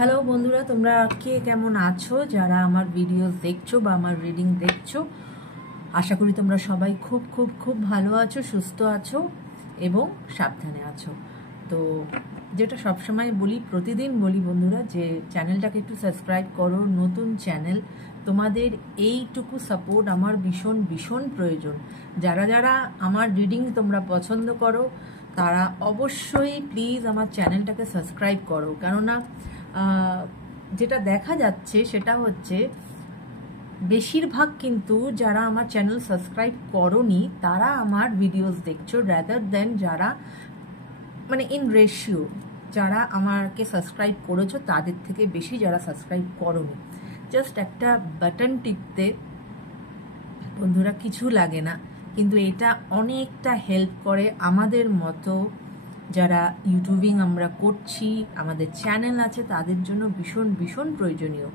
Hello বন্ধুরা, তোমরা কে কেমন আছো যারা আমার ভিডিওস দেখছো বা আমার রিডিং দেখছো? আশা করি তোমরা সবাই খুব খুব খুব ভালো আছো, সুস্থ আছো এবং সাবধানে আছো। তো যেটা সবসময় বলি, প্রতিদিন বলি বন্ধুরা, যে চ্যানেলটাকে একটু সাবস্ক্রাইব করো। নতুন চ্যানেল, তোমাদের এইটুকু সাপোর্ট আমার ভীষণ ভীষণ প্রয়োজন। যারা যারা আমার রিডিং তোমরা পছন্দ করো তারা অবশ্যই প্লিজ আমার চ্যানেলটাকে সাবস্ক্রাইব করো। কেননা যেটা দেখা যাচ্ছে সেটা হচ্ছে বেশিরভাগ কিন্তু যারা আমার চ্যানেল সাবস্ক্রাইব করোনি তারা আমার ভিডিওস দেখছো, রাদার দেন যারা মানে ইন রেশিও যারা আমাকে সাবস্ক্রাইব করেছো তাদের থেকে বেশি যারা সাবস্ক্রাইব করোনি। জাস্ট একটা বাটন টিপতে বন্ধুরা কিছু লাগে না, কিন্তু এটা অনেকটা হেল্প করে আমাদের মতো যারা ইউটিউবিং আমরা করছি, আমাদের চ্যানেল আছে, তাদের জন্য ভীষণ ভীষণ প্রয়োজনীয়।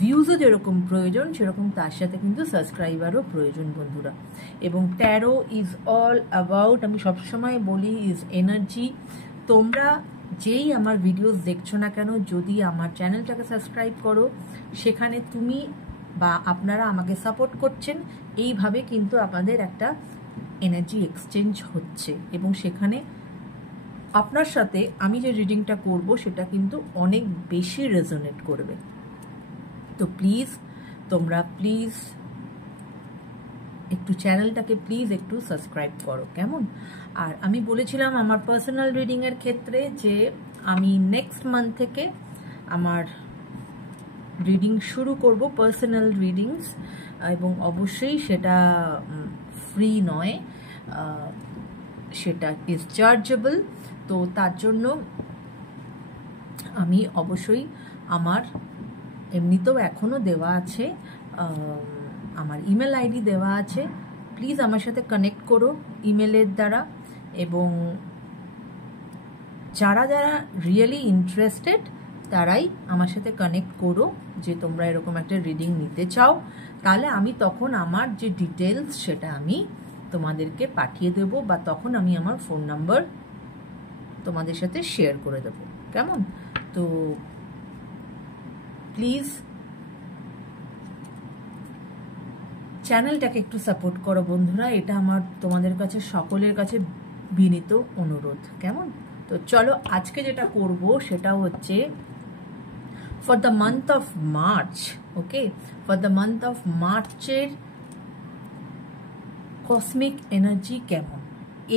ভিউজও যেরকম প্রয়োজন সেরকম তার সাথে কিন্তু সাবস্ক্রাইবারও প্রয়োজন বন্ধুরা। এবং ট্যারো ইজ অল অ্যাবাউট, আমি সবসময় বলি, ইজ এনার্জি। তোমরা যেই আমার ভিডিওস দেখছো না কেন, যদি আমার চ্যানেলটাকে সাবস্ক্রাইব করো, সেখানে তুমি বা আপনারা আমাকে সাপোর্ট করছেন। এইভাবে কিন্তু আমাদের একটা এনার্জি এক্সচেঞ্জ হচ্ছে এবং সেখানে আপনার সাথে আমি যে রিডিংটা করব সেটা কিন্তু অনেক বেশি রেজোনেট করবে। তো প্লিজ তোমরা প্লিজ একটু চ্যানেলটাকে প্লিজ একটু সাবস্ক্রাইব করো, কেমন? আর আমি বলেছিলাম আমার পার্সোনাল রিডিংয়ের ক্ষেত্রে যে আমি নেক্সট মান্থ থেকে আমার রিডিং শুরু করব, পার্সোনাল রিডিংস, এবং অবশ্যই সেটা ফ্রি নয়, সেটা ইজ চার্জেবল। তো তার জন্য আমি অবশ্যই আমার এমনিতেও এখনও দেওয়া আছে, আমার ইমেল আইডি দেওয়া আছে, প্লিজ আমার সাথে কানেক্ট করো ইমেলের দ্বারা। এবং যারা যারা রিয়েলি ইন্টারেস্টেড তারাই আমার সাথে কানেক্ট করো যে তোমরা এরকম একটা রিডিং নিতে চাও, তাহলে আমি তখন আমার যে ডিটেলস সেটা আমি তোমাদেরকে পাঠিয়ে দেবো, বা তখন আমি আমার ফোন নাম্বার তোমাদের সাথে শেয়ার করে দেবো, কেমন? তো প্লিজ চ্যানেলটাকে একটু সাপোর্ট করো বন্ধুরা, এটা আমার তোমাদের কাছে সকলের কাছে বিনীত অনুরোধ, কেমন? তো চলো আজকে যেটা করব সেটা হচ্ছে for the month of March. Okay, for the month of মার্চের কসমিক এনার্জি কেমন,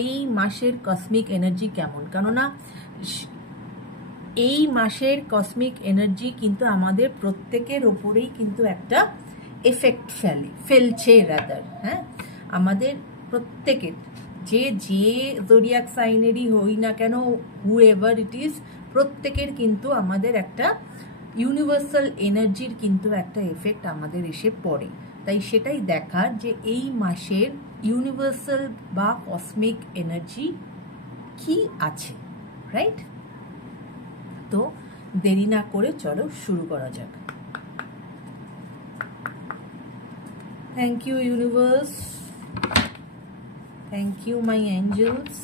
এই মাসের কসমিক এনার্জি কেমন? কেননা এই মাসের কসমিক এনার্জি কিন্তু আমাদের প্রত্যেকের ওপরেই কিন্তু একটা এফেক্ট ফেলছে রাদার, হ্যাঁ, আমাদের প্রত্যেকের, যে জোডিয়াক সাইনেরই হই না কেন, হু এভার ইট ইজ, প্রত্যেকের কিন্তু আমাদের একটা ইউনিভার্সাল এনার্জির কিন্তু একটা এফেক্ট আমাদের এসে পড়ে। তাই সেটাই দেখার যে এই মাসের ইউনিভার্সাল বা কসমিক এনার্জি কি আছে, রাইট? তো দেরি না করে চলো শুরু করা যাক। Thank you universe, thank you my angels.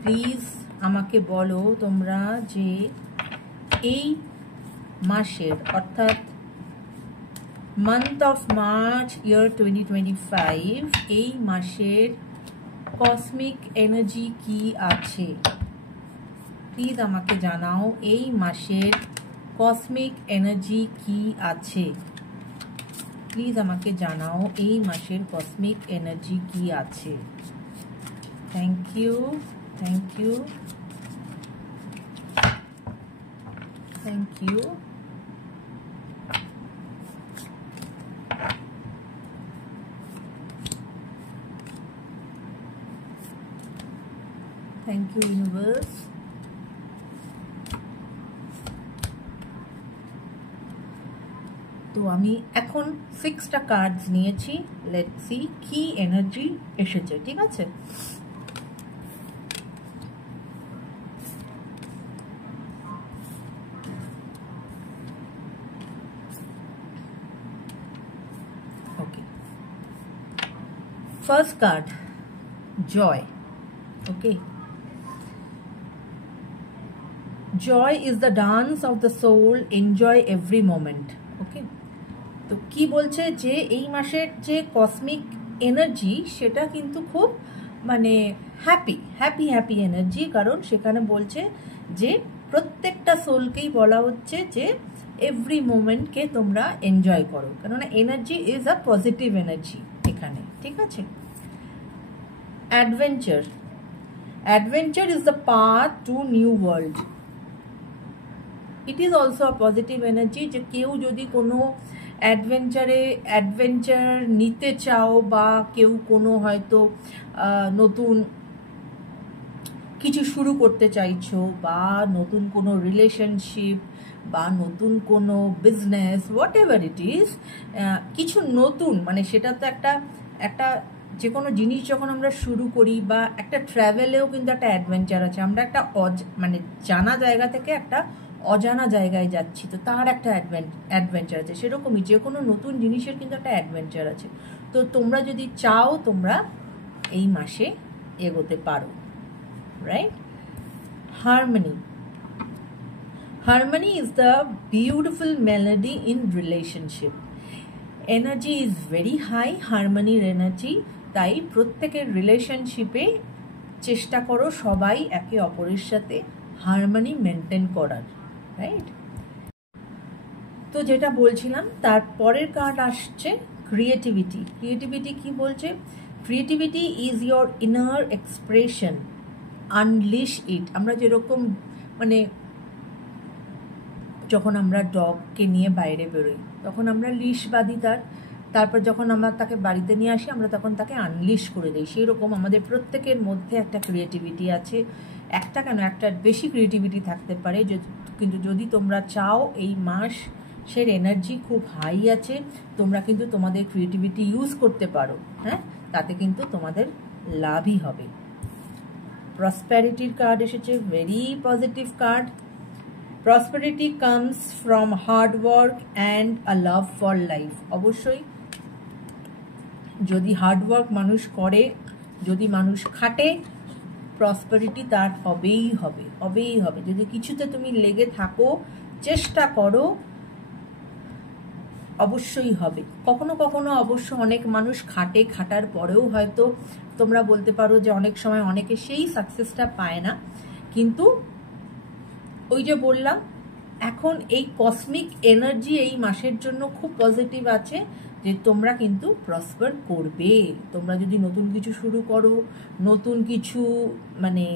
Please আমাকে বলো তোমরা যে এই মাসের, অর্থাৎ মান্থ অফ মার্চ ইয়ার 2025, এই মাসের কসমিক এনার্জি কি আছে। প্লিজ আমাকে জানাও এই মাসের কসমিক এনার্জি কি আছে। প্লিজ আমাকে জানাও এই মাসের কসমিক এনার্জি কি আছে। Thank you, thank you, thank you. Thank you universe. তো আমি এখন 6টা কার্ডস নিয়েছি, লেটস সি কি এনার্জি এসেছে, ঠিক আছে? Okay, first card joy. Okay, joy is the dance of the soul, enjoy every moment. Okay, তো কি বলছে যে এই মাসের যে কসমিক এনার্জি সেটা কিন্তু খুব মানে হ্যাপি হ্যাপি হ্যাপি এনার্জি, কারণ সেখানে বলছে যে প্রত্যেকটা সোলকেই বলা হচ্ছে যে এভরি মোমেন্টকে তোমরা এনজয় করো, কেননা energy is a positive energy এখানে, ঠিক আছে। Adventure, adventure is the path to new world. It is also a positive energy, যে কেউ যদি কোনো অ্যাডভেঞ্চার নিতে চাও, বা কেউ কোনো হয়তো নতুন কিছু শুরু করতে চাইছো, বা নতুন কোনো রিলেশনশিপ, বা নতুন কোনো business, what ever it is, কিছু নতুন, মানে সেটা তো একটা যে কোনো জিনিস যখন আমরা শুরু করি, বা একটা ট্রাভেলেও কিন্তু একটা অ্যাডভেঞ্চার আছে। আমরা একটা মানে জানা জায়গা থেকে একটা অজানা জায়গায় যাচ্ছি, তো তার একটা অ্যাডভেঞ্চার আছে। সেরকমই যে কোনো নতুন জিনিসের কিন্তু একটা অ্যাডভেঞ্চার আছে। তো তোমরা যদি চাও, তোমরা এই মাসে এগোতে পারো, right? Harmony, harmony is the beautiful melody in relationship. Energy is very high, harmony energy, তাই প্রত্যেকের রিলেশনশিপে চেষ্টা করো সবাই একে অপরের সাথে হারমোনি মেনটেন করার, রাইট। তো যেটা বলছিলাম, তার পরের কার্ড আসছে ক্রিয়েটিভিটি। ক্রিয়েটিভিটি কি বলছে? Creativity is your inner expression, unleash it. আমরা যেরকম মানে যখন আমরা ডগকে নিয়ে বাইরে বেরোই, তখন আমরা লিশ বাঁধি তারপর যখন আমরা তাকে বাড়িতে নিয়ে আসি, আমরা তখন তাকে আনলিশ করে দিই। সেই রকম আমাদের প্রত্যেকের মধ্যে একটা ক্রিয়েটিভিটি আছে, একটা কেন একটা বেশি ক্রিয়েটিভিটি থাকতে পারে। কিন্তু যদি তোমরা চাও, এই মাসের এনার্জি খুব হাই আছে, তোমরা কিন্তু তোমাদের ক্রিয়েটিভিটি ইউজ করতে পারো, হ্যাঁ, তাতে কিন্তু তোমাদের লাভই হবে। প্রসপ্যারিটির কার্ড এসেছে, very positive card. Prosperity comes from hard work and a love for life. অবশ্যই যদি হার্ড ওয়ার্ক মানুষ করে, যদি মানুষ খাটে, প্রসপ্যারিটি তার হবেই হবে, হবেই হবে। যদি কিছুতে তুমি লেগে থাকো, চেষ্টা করো, অবশ্যই হবে। কখনো কখনো অবশ্য অনেক মানুষ খাটে, খাটার পরেও হয়তো তোমরা বলতে পারো যে অনেক সময় অনেকে সেই সাকসেসটা পায় না। কিন্তু ওই যে বললাম, এখন এই কসমিক এনার্জি এই মাসের জন্য খুব পজিটিভ আছে, যে তোমরা কিন্তু প্রসপার করবে। তোমরা যদি নতুন কিছু শুরু করো, নতুন কিছু মানে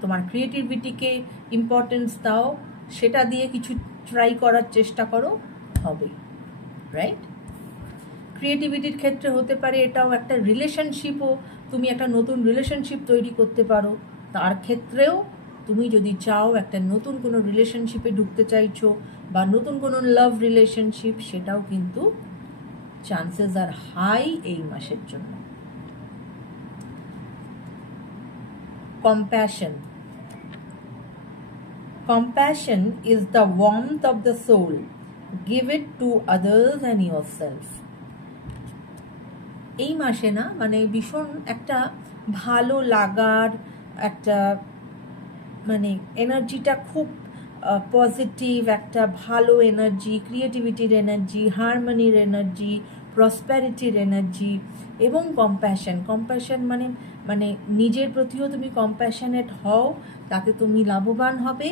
তোমার ক্রিয়েটিভিটিকে ইম্পর্টেন্স দাও, সেটা দিয়ে কিছু ট্রাই করার চেষ্টা করো, হবে, রাইট। ক্রিয়েটিভিটির ক্ষেত্রে হতে পারে এটাও একটা রিলেশনশিপও, তুমি একটা নতুন রিলেশনশিপ তৈরি করতে পারো। তার ক্ষেত্রেও তুমি যদি চাও একটা নতুন কোনো রিলেশনশিপে ঢুকতে চাইছো, বা নতুন কোনো লাভ রিলেশনশিপ, সেটাও কিন্তু চান্সেস আর হাই এই মাসের জন্য। Compassion, compassion is the warmth of the soul, give it to others and yourself. এই মাসে না মানে ভীষণ একটা ভালো লাগার একটা মানে এনার্জিটা খুব পজিটিভ, একটা ভালো এনার্জি, ক্রিয়েটিভিটির এনার্জি, হারমোনির এনার্জি, প্রসপ্যারিটির এনার্জি এবং কম্প্যাশন মানে নিজের প্রতিও তুমি কম্প্যাশনেট হও, তাতে তুমি লাভবান হবে,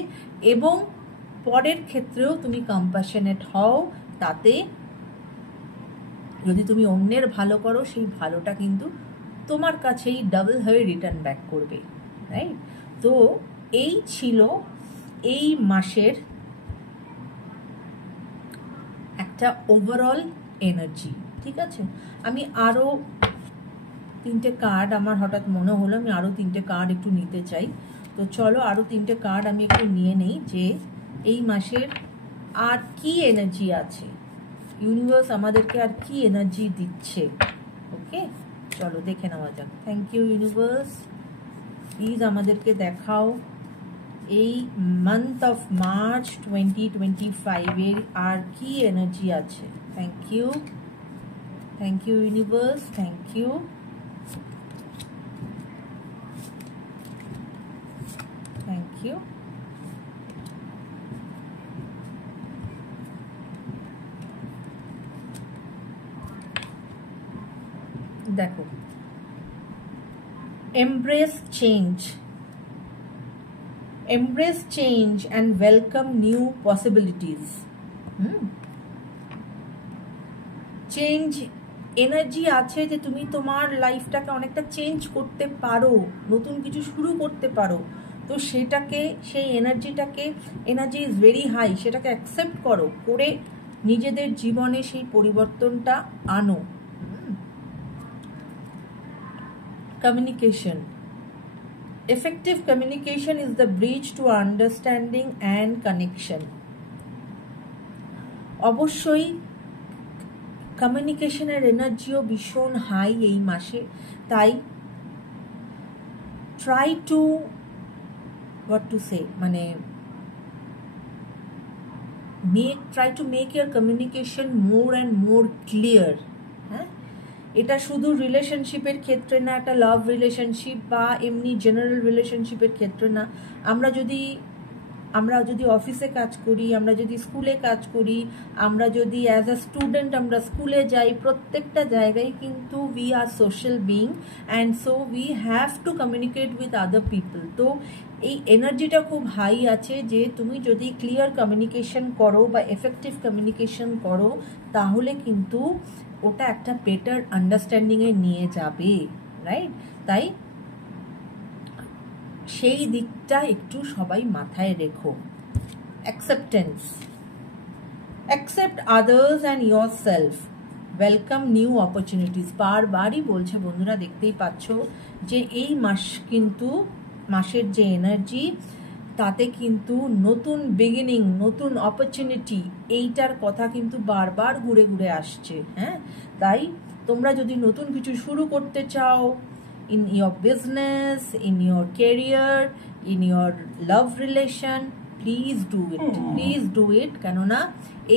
এবং পরের ক্ষেত্রেও তুমি কম্প্যাশনেট হও, তাতে যদি তুমি অন্যের ভালো করো, সেই ভালোটা কিন্তু তোমার কাছেই ডাবল হয়ে রিটার্ন ব্যাক করবে, রাইট। তো এই ছিল এই মাসের একটা ওভারঅল এনার্জি, ঠিক আছে। আমি আরও 3টে কার্ড আমার হঠাৎ মনে হলো, আমি আরও 3টে কার্ড একটু নিতে চাই। তো চলো আরও 3টে কার্ড আমি একটু নিয়ে নেই, যে এই মাসের আর কি এনার্জি আছে, ইউনিভার্স আমাদেরকে আর কি এনার্জি দিচ্ছে। ওকে, চলো দেখে নেওয়া যাক। থ্যাংক ইউ ইউনিভার্স, প্লিজ আমাদেরকে দেখাও এই মান্থ অফ মার্চ 2025 আর কি এনার্জি আছে। Thank you universe, thank you. Thank you. দেখো, embrace change, embrace change and welcome new possibilities. Change energy আছে যে তুমি তোমার লাইফটাকে অনেকটা চেঞ্জ করতে পারো, নতুন কিছু শুরু করতে পারো। তো সেটাকে, সেই এনার্জিটাকে, এনার্জি ইজ ভেরি হাই, সেটাকে অ্যাকসেপ্ট করো, করে নিজেদের জীবনে সেই পরিবর্তনটা আনো। Communication. Effective communication is the bridge to understanding and connection. অবশ্যই কমিউনিকেশনের এনার্জিও ভীষণ হাই এই মাসে, তাই try to what to say, মানে try to make your communication more and more clear. হ্যাঁ, এটা শুধু রিলেশনশিপের ক্ষেত্রে না, একটা লাভ রিলেশনশিপ বা এমনি জেনারেল রিলেশনশিপের ক্ষেত্রে না, আমরা যদি অফিসে কাজ করি, আমরা যদি স্কুলে কাজ করি, আমরা যদি অ্যাজ আ স্টুডেন্ট আমরা স্কুলে যাই, প্রত্যেকটা জায়গায় কিন্তু we are social being and so we have to communicate with other people. তো এই এনার্জিটা খুব হাই আছে যে তুমি যদি ক্লিয়ার কমিউনিকেশন করো বা এফেক্টিভ কমিউনিকেশন করো, তাহলে কিন্তু ওটা একটা বেটার আন্ডারস্ট্যান্ডিংয়ে নিয়ে যাবে, রাইট? তাই সেই দিকটা একটু সবাই মাথায় রেখো। Acceptance, accept others and your self, welcome new opportunities. বারবারই বলছে বন্ধুরা, দেখতেই পাচ্ছ যে এই মাস কিন্তু, মাসের যে এনার্জি, তাতে কিন্তু নতুন বিগিনিং, নতুন অপরচুনিটি, এইটার কথা কিন্তু বারবার ঘুরে ঘুরে আসছে। হ্যাঁ, তাই তোমরা যদি নতুন কিছু শুরু করতে চাও, in your business, in your career, in your love relation, please do it, please do it, কেননা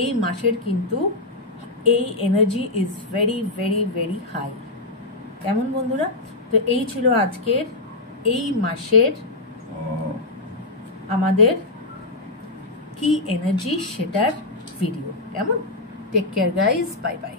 এই মাসের কিন্তু এই energy is very very very high. কেমন বন্ধুরা? তো এই ছিল আজকের এই মাসের আমাদের কি এনার্জি সেটার ভিডিও। কেমন? Take care guys, bye by.